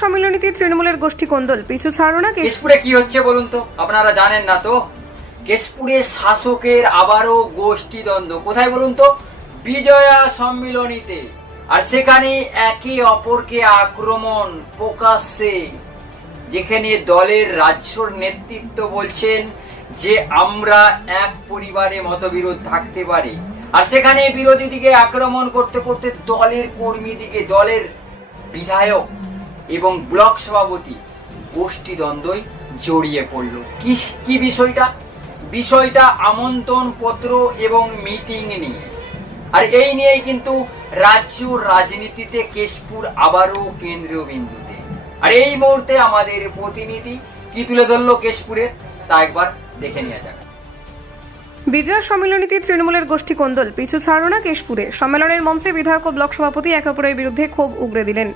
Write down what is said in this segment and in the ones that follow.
সম্মেলনীতে তৃণমূলের গোষ্ঠী কোন্দল। পিছু ছাড়ো না কেশপুরে কি হচ্ছে বলুন তো? আপনারা জানেন না তো? কেশপুরে শাসকের আবারও গোষ্ঠী দ্বন্দ্ব। কোথায় বলুন তো? বিজয়া সম্মিলনীতে। আর সেখানে একে অপরকে আক্রমণ প্রকাশ্যে। যেখানে দলের রাজ্যর নেতৃত্ব বলছেন যে আমরা এক পরিবারে মতবিরোধ থাকতে পারি। আর সেখানে বিরোধী দিকে আক্রমণ করতে করতে দলের কর্মী দিকে, দলের বিধায়ক এবং ব্লক সভাপতি গোষ্ঠী দ্বন্দ্বই জড়িয়ে পড়ল। কি কি বিষয়টা? বিষয়টা আমন্ত্রণ পত্র এবং মিটিং নিয়ে। আর এই নিয়েই কিন্তু রাজ্য রাজনীতিতে কেশপুর আবারও কেন্দ্রীয় বিন্দুতে। আর এই মুহূর্তে আমাদের প্রতিনিধি কি তুলে ধরলো কেশপুরে? তা একবার দেখে নেওয়া যাক। বিজয় সম্মেলনীতে তৃণমূলের গোষ্ঠী কোন্দল, পিছু ছাড়ো না কেশপুরে। সম্মেলনের মঞ্চে বিধায়ক ও ব্লক সভাপতি একে অপরের বিরুদ্ধে ক্ষোভ উগরে দিলেন।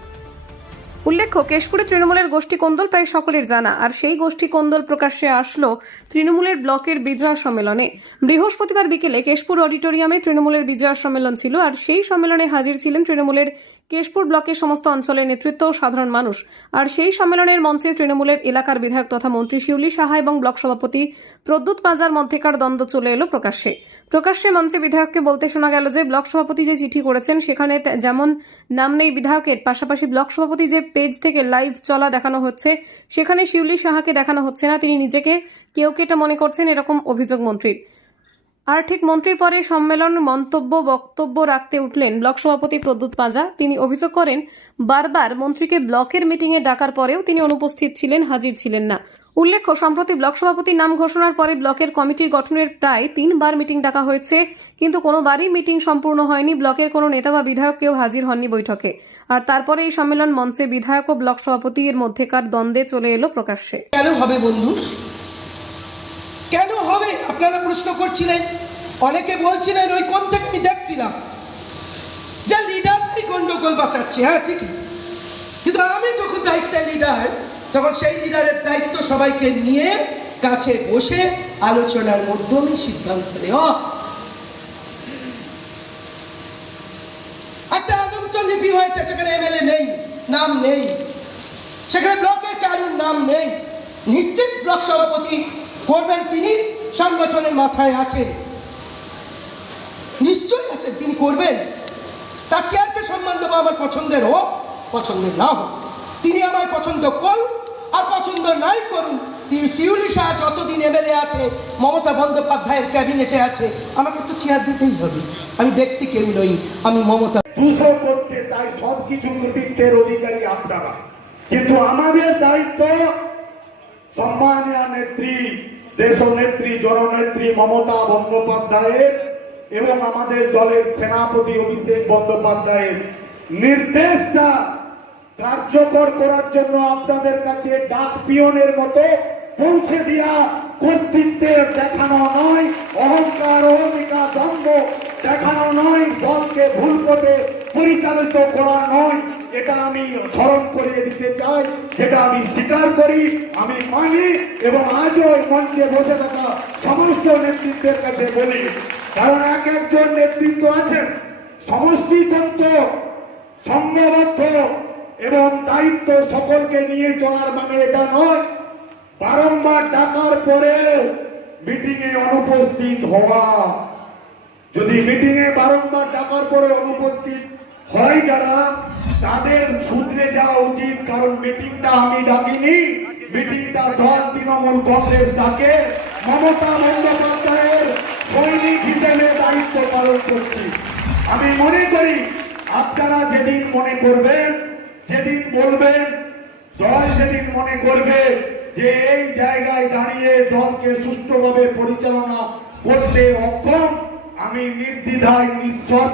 উল্লেখ্য, কেশপুরে তৃণমূলের গোষ্ঠী কোন্দল প্রায় সকলের জানা, আর সেই গোষ্ঠী কোন্দল প্রকাশ্যে আসলো তৃণমূলের ব্লকের বিজয়া সম্মেলনে। বৃহস্পতিবার বিকেলে কেশপুর অডিটোরিয়ামে তৃণমূলের বিজয়া সম্মেলন ছিল, আর সেই সম্মেলনে হাজির ছিলেন তৃণমূলের কেশপুর ব্লকের সমস্ত অঞ্চলের নেতৃত্ব সাধারণ মানুষ। আর সেই সম্মেলনের মঞ্চে তৃণমূলের এলাকার বিধায়ক তথা মন্ত্রী শিউলি সাহা এবং ব্লক সভাপতি প্রদ্যুৎ পাঁজার মধ্যেকার দ্বন্দ্ব চলে এলো প্রকাশ্যে। প্রকাশ্যে মঞ্চে বিধায়ককে বলতে শোনা গেল যে, ব্লক সভাপতি যে চিঠি করেছেন, সেখানে যেমন নাম নেই বিধায়কের, পাশাপাশি ব্লক সভাপতি যে পেজ থেকে লাইভ চলা দেখানো হচ্ছে, সেখানে শিউলি সাহাকে দেখানো হচ্ছে না। তিনি নিজেকে কেউ কেটে মনে করছেন এরকম অভিযোগ মন্ত্রীর। আর ঠিক মন্ত্রীর পরে সম্মেলন, মন্তব্য, বক্তব্য রাখতে উঠলেন ব্লক সভাপতি প্রদ্যুৎ পাঁজা। তিনি অভিযোগ করেন, বারবার মন্ত্রীকে ব্লকের মিটিংয়ে ডাকার পরেও তিনি অনুপস্থিত ছিলেন, হাজির ছিলেন না। উল্লেখ্য, সম্প্রতি ব্লক সভাপতির নাম ঘোষণার পরে ব্লকের কমিটির গঠনের প্রায় তিনবার মিটিং ডাকা হয়েছে, কিন্তু কোনোবারই মিটিং সম্পূর্ণ হয়নি। ব্লকের কোনো নেতা বা বিধায়ক কেউ হাজির হননি বৈঠকে। আর তারপরে এই সম্মেলন মঞ্চে বিধায়ক ও ব্লক সভাপতির মধ্যেকার দ্বন্দ্বে চলে এলো প্রকাশ্যে। হবে বন্ধু? আপনারা প্রশ্ন করছিলেন, অনেকে বলছিলেন, ওই কোন থেকে আমি দেখছিলাম? যে লিডারই গন্ডগোল বাঁচাচ্ছে হ্যাঁ ঠিকই কিন্তু আমি যখন দায়িত্বে লিডার তখন সেই লিডারের দায়িত্ব সবাইকে নিয়ে কাছে বসে আলোচনার মাধ্যমে সিদ্ধান্ত নেওয়া। একটা আমন্ত্রণ লিপি হয়েছে, সেখানে এমএলএ নেই, নাম নেই। সেখানে ব্লকের কারুর নাম নেই। নিশ্চিত ব্লক সভাপতি করবেন তিনি সংগঠনের মাথায় আছে। নিশ্চয়ই আছে, তিনি করবেন। তার চেয়ারকে সম্মান দেবো, আমার পছন্দের হোক পছন্দের না হোক। তিনি আমায় পছন্দ করুন আর পছন্দ নাই করুন, তিনি শিউলি শাহ যতদিন এমএলএ আছে, মমতা বন্দ্যোপাধ্যায়ের ক্যাবিনেটে আছে, আমাকে তো চেয়ার দিতেই হবে। আমি ব্যক্তি কেউ নই, আমি মমতা দুশো করতে তাই সব কিছু কৃতিত্বের অধিকারী আপনারা। কিন্তু আমাদের দায়িত্ব সম্মানীয় নেত্রী দেশ নেত্রী জননেত্রী মমতা বন্দ্যোপাধ্যায়ের এবং আমাদের দলের সেনাপতি অভিষেক বন্দ্যোপাধ্যায়ের নির্দেশটা কার্যকর করার জন্য আপনাদের কাছে ডাক পিয়নের মতো পৌঁছে দিয়া কর্তৃত্বের দেখানো নয়, অহংকার, অহমিকা, দ্বন্দ্ব দেখানো নয়, দলকে ভুল পথে পরিচালিত করা নয়। এটা আমি স্মরণ করিয়ে দিতে চাই, সেটা আমি স্বীকার করি, আমি মানি এবং আজও মঞ্চে বসে থাকা সমস্ত নেতৃত্বের কাছে বলি। কারণ এক একজন নেতৃত্ব আছেন সমষ্টিতন্ত্র সংঘবদ্ধ এবং দায়িত্ব সকলকে নিয়ে চলার মানে এটা নয়। বারংবার ডাকার পরেও মিটিং এ অনুপস্থিত হওয়া। যদি মিটিং এ বারংবার ডাকার পরে অনুপস্থিত হয় যারা তাদের সূত্রে যাওয়া উচিত, কারণ মিটিংটা আমি ডাকিনি। মিটিংটা দল তৃণমূল কংগ্রেস ডাকে। মমতা বন্দ্যোপাধ্যায়ের সৈনিক হিসেবে দায়িত্ব পালন করছি। আমি মনে করি, আপনারা যেদিন মনে করবেন, যেদিন বলবেন, দল সেদিন মনে করবে যে এই জায়গায় দাঁড়িয়ে দলকে সুষ্ঠুভাবে পরিচালনা করতে অক্ষম। আমি নির্দ্বিধায় নিঃস্বার্থ